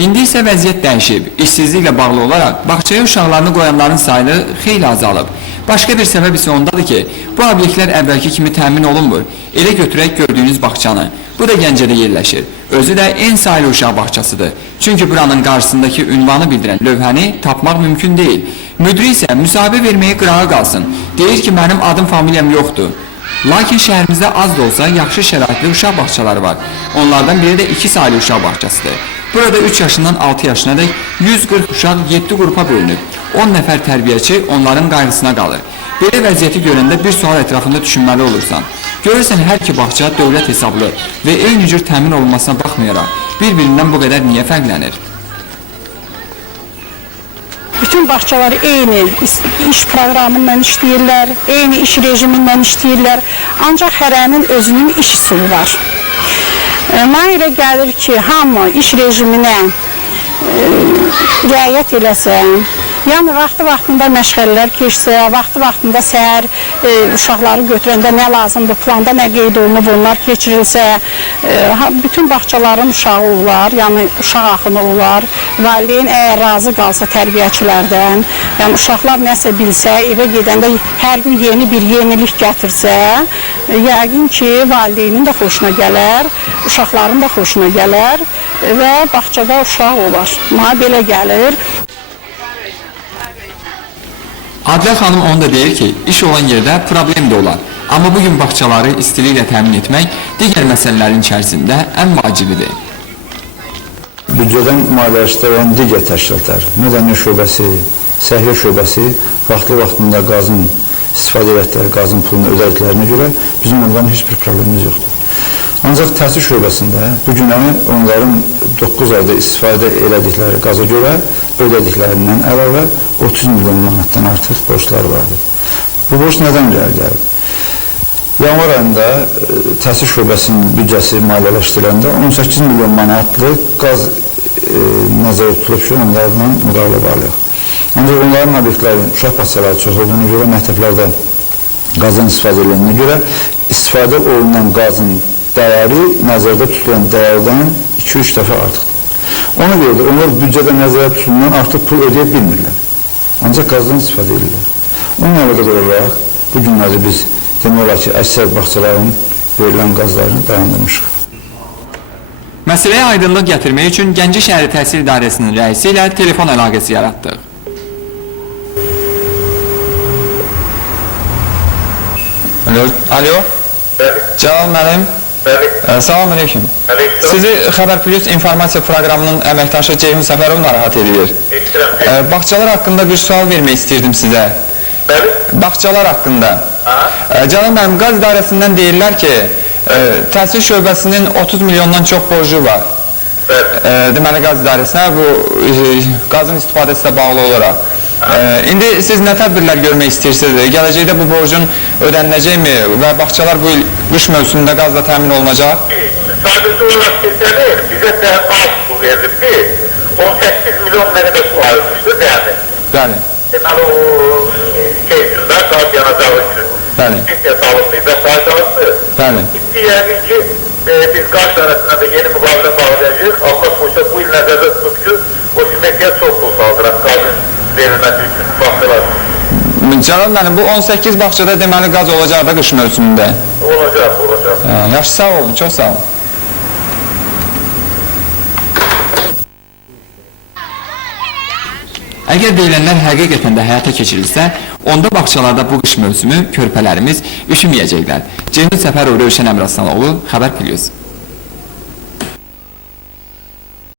İndi isə vəziyyət dəyişib. İşsizliklə bağlı olaraq bağçaya uşaqlarını qoyanların sayını xeyli azalıb. Başqa bir səbəb isə ondadır ki, bu obyektlər əvvəlki kimi təmin olunmur. Elə götürək gördüyünüz bağçanı. Bu da Gəncədə yerləşir. Özü də en sayılı uşaq bağçasıdır. Çünki buranın qarşısındakı ünvanı bildirən lövhəni tapmaq mümkün deyil. Müdiri isə müsahibə verməyə qırağa qalsın. Deyir ki, mənim adım familiyam yoxdur. Lakin şəhərimizdə az da olsa yaxşı şəraitli uşaq bağçaları var. Onlardan biri də 2 sayılı uşaq bağçasıdır. Burada 3 yaşından 6 yaşına dək 140 uşaq 7 qrupa bölünüb. 10 nəfər tərbiyəçi onların qayğısına qalır. Belə vəziyyəti görəndə bir sual ətrafında düşünməli olursan. Görürsən hər iki bağça dövlət hesablı və eyni cür təmin olunmasına baxmayaraq bir-birindən bu qədər niyə fərqlənir? Bütün bağçalar eyni iş proqramından işləyirlər, eyni iş rejimindən işləyirlər. Ancaq hərənin özünün iş üsulu var. Mənə elə gəlir ki, hamı iş rejiminə riayət eləsə, yəni vaxtı-vaxtında məşğələlər keçsə, vaxtı-vaxtında səhər uşaqları götürəndə nə lazımdır, planda nə qeyd olunub, onlar keçirilsə, bütün bağçaların uşağı olar, yəni uşaq axını olar, valideyn əgər razı qalsa tərbiyəçilərdən, yəni uşaqlar nəsə bilsə, evə gedəndə hər gün yeni bir yenilik gətirsə, yəqin ki, valideynin də xoşuna gələr, uşaqların da xoşuna gələr və bağçada uşaq olar. Mənə belə gəlir. Adilə xanım onu da deyir ki, iş olan yerdə problem də olar. Amma bugün bağçaları istiliklə təmin etmək digər məsələlərin içərisində ən vacibidir. Büdcədən maliyyələşdirən digər təşkilatlar, mədəni şöbəsi, səhiyyə şöbəsi vaxtı-vaxtında qazın istifadə etdikləri qazın pulunu ödədiklərinə görə bizim onların heç bir problemimiz yoxdur. Ancaq təhsil şöbəsində bu günəni onların 9 ayda istifadə elədikləri qaza görə ödədiklərindən əlavə 30 milyon manatdan artıq borçlar vardır. Bu borç nədən gəlir? Yanvar ayında təhsil şöbəsinin büdcəsi maliyyələşdiriləndə 18 milyon manatlıq qaz nəzərdə tutulub ki, onlarla müqavilə bağlayaq. Ancaq onların obyektləri, uşaq bağçaları çox olduğuna görə, məktəblərdə qazın istifadə edilənə görə istifadə olunan qazın dəyəri nəzərdə tutulan dəyərdən 2-3 dəfə artıqdır. Ona görə də onlar büdcədə nəzərdə tutulan artıq pul ödeyə bilmirlər. Ancaq qazdan istifadə edirlər. Onunla əlaqədar olaraq bu günlərdə biz demək olar ki, əksər bağçaların verilən qazlarını dayandırmışıq. Məsələyə aydınlıq gətirmək üçün Gəncə Şəhəri Təhsil İdarəsinin rəisi ilə telefon əlaqəsi yaratdıq. Alo? Cəlal müəllim? Salam aleyküm. Sizi Xəbər Plus informasiya proqramının əməkdaşı Ceyhun Səfərov narahat edir. Bağçalar haqqında bir sual vermək istəyirdim sizə. Bağçalar haqqında. Cəlal müəllim, qaz idarəsindən deyirlər ki, təhsil şöbəsinin 30 milyondan çox borcu var. Deməli, qaz idarəsinə bu qazın istifadəsinə bağlı olaraq. İndi siz nə tədbirlər görmək istəyirsiniz? Gələcəkdə bu borcun ödəniləcəkmi və bağçalar bu il qış mövsümündə qazla təmin olunacaq? Sadəcə olaraq keçəlir, bizə dərman su verilib ki, 18 milyon nə qədər su ayrılmışdır dəyəmi. Bəli. Deməli, o keyfində qaz yanacağı üçün. Bəli. Keyfiyyət alınmayıb və sayt alındı. Bəli. İndi yəqin ki, biz qaz tərəfindən də yeni müqavilə bağlayacaq. Allah qoysa bu il nəzərdə tutub ki, o simetiyə çox pul saldıraq qazın verilməsi üçün bağçalar. Cəlal müəllim, bu 18 bağçada deməli qaz olacaq da qış mövsümündə? Olacaq, olacaq. Yaxşı, sağ olun, çox sağ olun. Əgər deyilənlər həqiqətən də həyata keçirilsə, onda bağçalarda bu qış mövsümü körpələrimiz üşüməyəcəklər. Ceyhun Səfərov, Rövşən Əmraslanoğlu, Xəbər Plus.